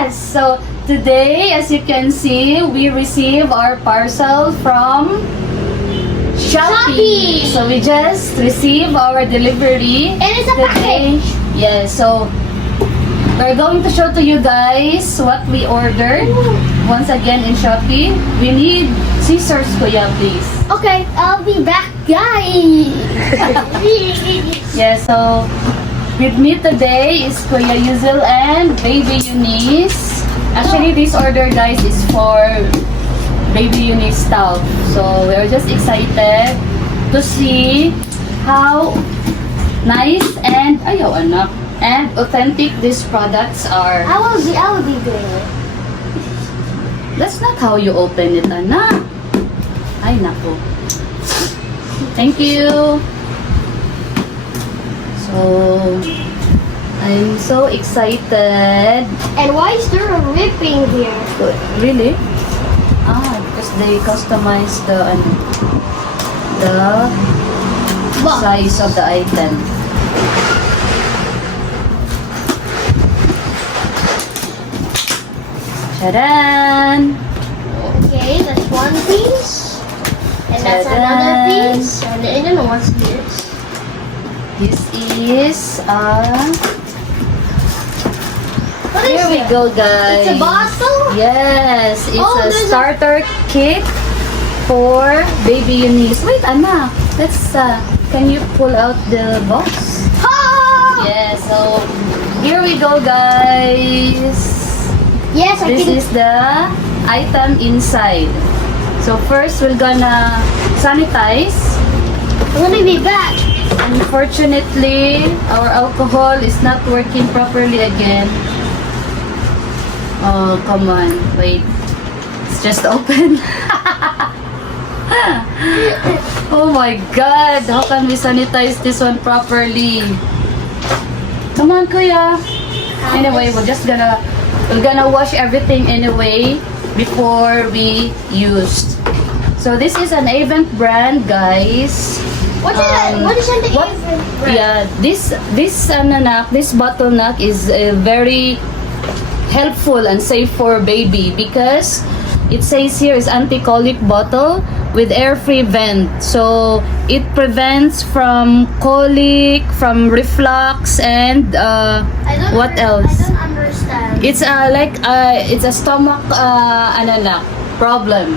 Yes, so today, as you can see, we receive our parcel from Shopee. Shopee. So we just received our delivery. And it's a package. Yes, so we're going to show to you guys what we ordered. Once again in Shopee, we need scissors, kuya, please. Okay, I'll be back, guys. Yeah, so with me today is Kuya Yuzel and Baby Eunice. Actually, this order, guys, is for Baby Eunice stuff. So we're just excited to see how nice and and authentic these products are. I will be there. That's not how you open it, anak. Ay, naku. Thank you. So, I'm so excited. And why is there a ripping here? Really? Because they customized the Box. size of the item. Tadaan! Okay, that's one piece. And that's Ta-da. another piece. And then what's this? This is What is here we it? go, guys. It's a bottle? Yes, it's Oh, a there's a- starter kit for Baby Eunice. Wait, Anna, let's can you pull out the box? Oh! Yeah, so here we go, guys. Yes, I This can. is the item inside. So first, we're gonna sanitize. I'm gonna be back. Unfortunately, our alcohol is not working properly again. Oh, come on. Wait. It's just open. Oh my God. How can we sanitize this one properly? Come on, Kuya. Anyway, we're gonna wash everything anyway before we use. So this is an Avent brand, guys. What is in the what- Avent brand? Yeah, this bottleneck is very helpful and safe for baby because it says here is anti-colic bottle with air-free vent. So it prevents from colic, from reflux, and what else? I don't understand. It's it's a stomach problem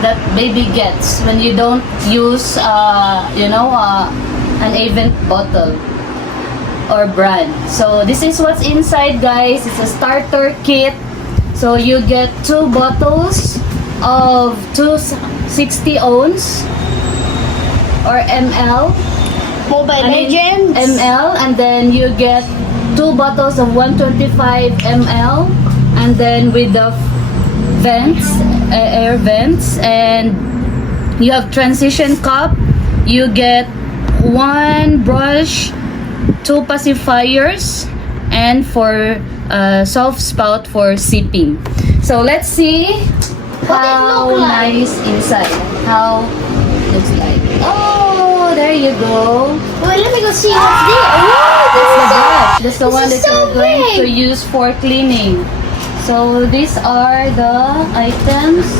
that baby gets when you don't use an Avent bottle or brand. So this is what's inside, guys. It's a starter kit. So you get 2 bottles of 260 ounce or ml. Mobile Legends. ml, and then you get 2 bottles of 125 ml, and then with the vents, air vents, and you have transition cup. You get 1 brush, 2 pacifiers, and for soft spout for sipping. So let's see What it how look like? nice inside. How it looks like. Oh, there you go. Wait, let me go see what's there. That's the Oh, brush. That's the this one is that so you're going big. to use for cleaning. So these are the items.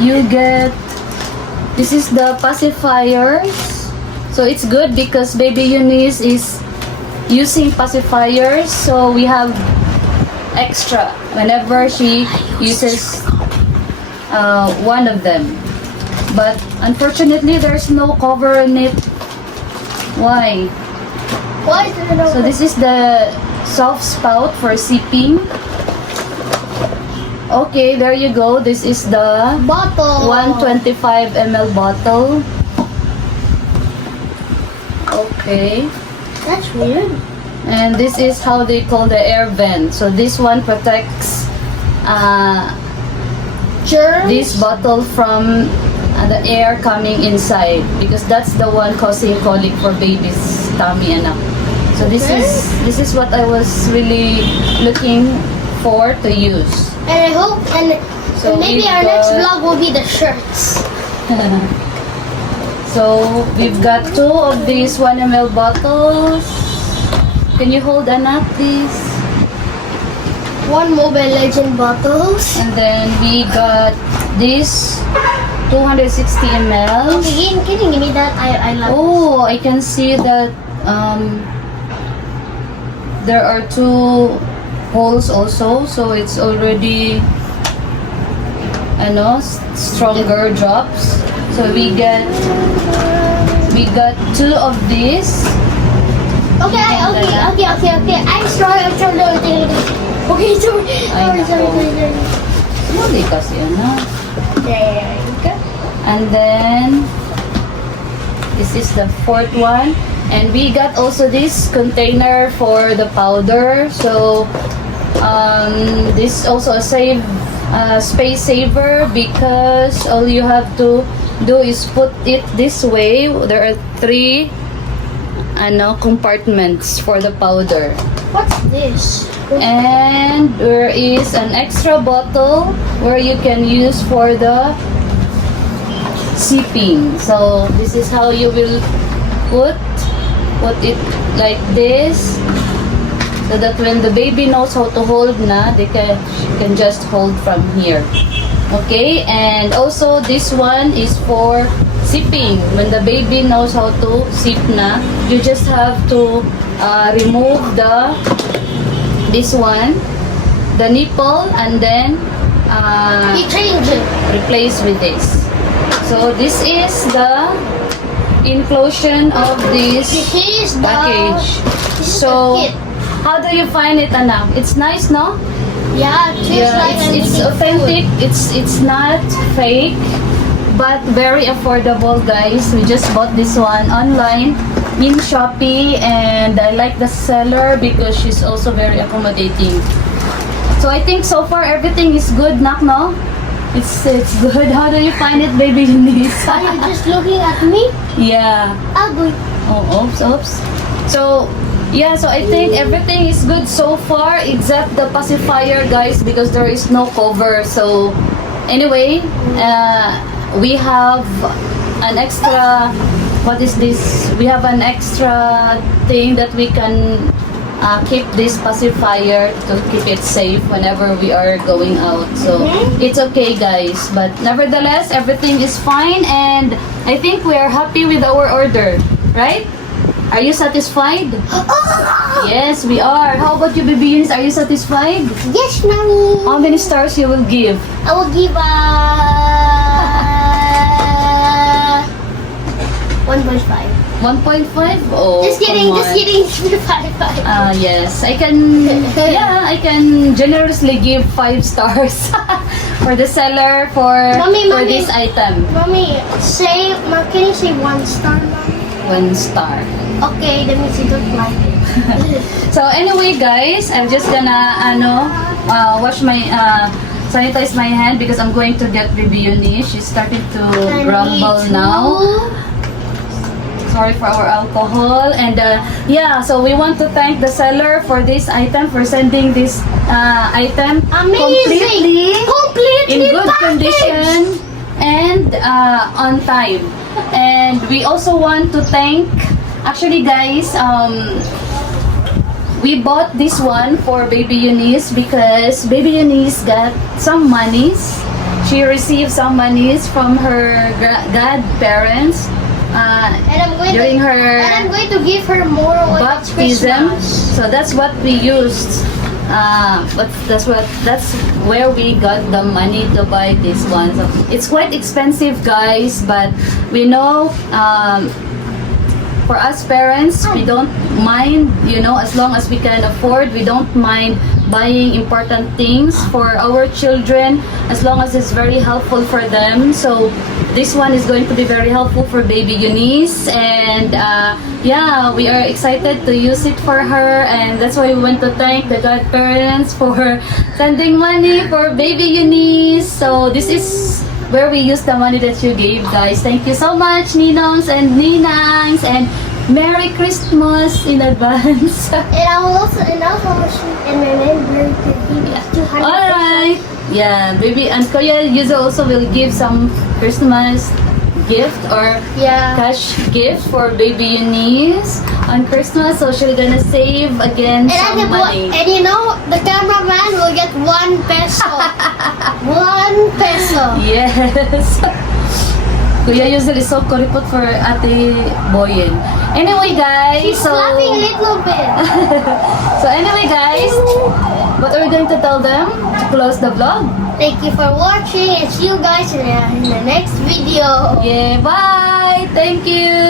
You get, this is the pacifiers. So it's good because Baby Eunice is using pacifiers. So we have extra whenever she uses one of them. But unfortunately, there's no cover on it. Why? Why is it So this is the soft spout for sipping. Okay, there you go. This is the bottle? 125 ml bottle. Okay. That's weird. And this is how they call the air vent. So this one protects Germs. this bottle from the air coming inside, because that's the one causing colic for baby's tummy, anak. So this is what I was really looking for to use. And I hope, So and maybe we've our next got- vlog will be the shirts. So we've got 2 of these 1 ml bottles. Can you hold anak, please? 1 Mobile Legend bottles. And then we got this 260 ml. Okay, can you give me that? I love Oh, I can see that there are 2 holes also, so it's already stronger drops. So we got 2 of these. Okay. I'm sorry. Okay, sorry. Slowly kasi There. And then this is the 4th one, and we got also this container for the powder. So this also a space saver, because all you have to do is put it this way. There are 3 compartments for the powder. What's this? And there is an extra bottle where you can use for the sipping. So this is how you will put it like this, so that when the baby knows how to hold na, she can just hold from here. Okay, and also this one is for sipping. When the baby knows how to sip na, you just have to remove this one, the nipple, and then You change it. replace with this. So this is the inclusion of this This is package. This is So the kit. how do you find it, anak? It's nice, no? Yeah, it feels like I'm it's eating authentic. food. It's not fake, but very affordable, guys. We just bought this one online in Shopee, and I like the seller because she's also very accommodating. So I think so far everything is good, nak, no? It's good. How do you find it, baby Eunice? Are you just looking at me? Yeah. Ugly. Oh, oops. So, yeah, so I think everything is good so far except the pacifier, guys, because there is no cover. So, anyway, we have an extra, what is this? We have an extra thing that we can keep this pacifier to keep it safe whenever we are going out. So, it's okay, guys. But nevertheless, everything is fine, and I think we are happy with our order, right? Are you satisfied? Yes, we are. How about you, baby Eunice? Are you satisfied? Yes, mommy. How many stars you will give? I will give 1.5. 1.5? Oh, Just kidding, come just on. kidding. 5. Yes, I can generously give 5 stars for the seller for Mommy. this item. Mommy, can you say 1 star, mommy? 1 star. Okay, that means you don't like it. So anyway, guys, I'm just gonna wash my sanitize my hand because I'm going to get baby Eunice. She's starting to grumble now. Sorry for our alcohol. And yeah, so we want to thank the seller for this item, for sending this item Amazing! Completely in good packaged. condition and on time. And we also want to thank, actually, guys, we bought this one for baby Eunice because baby Eunice got some monies. She received some monies from her godparents during her and I'm going to give her more when it's baptism. Christmas. So that's what we used. But that's where we got the money to buy this one. So it's quite expensive, guys, but we know for us parents, we don't mind, as long as we can afford, we don't mind buying important things for our children as long as it's very helpful for them. So this one is going to be very helpful for baby Eunice, and yeah, we are excited to use it for her, and that's why we want to thank the godparents for sending money for baby Eunice. So this is where we use the money that you gave, guys. Thank you so much, Ninongs and Ninangs, and Merry Christmas in advance. And I will also remember to give it 200. Alright. Yeah, baby and Kuya Yuzo also will give some Christmas gift or Yeah. cash gift for baby Eunice on Christmas. So she's gonna save again some money. And you know, the cameraman will get 1 peso. 1 peso. Yes. Kuya usually so kuripot for Ate Boyen. Anyway, guys, She's laughing a little bit. so anyway, guys, what are we going to tell them to close the vlog? Thank you for watching and see you guys in the next video. Yeah, bye. Thank you.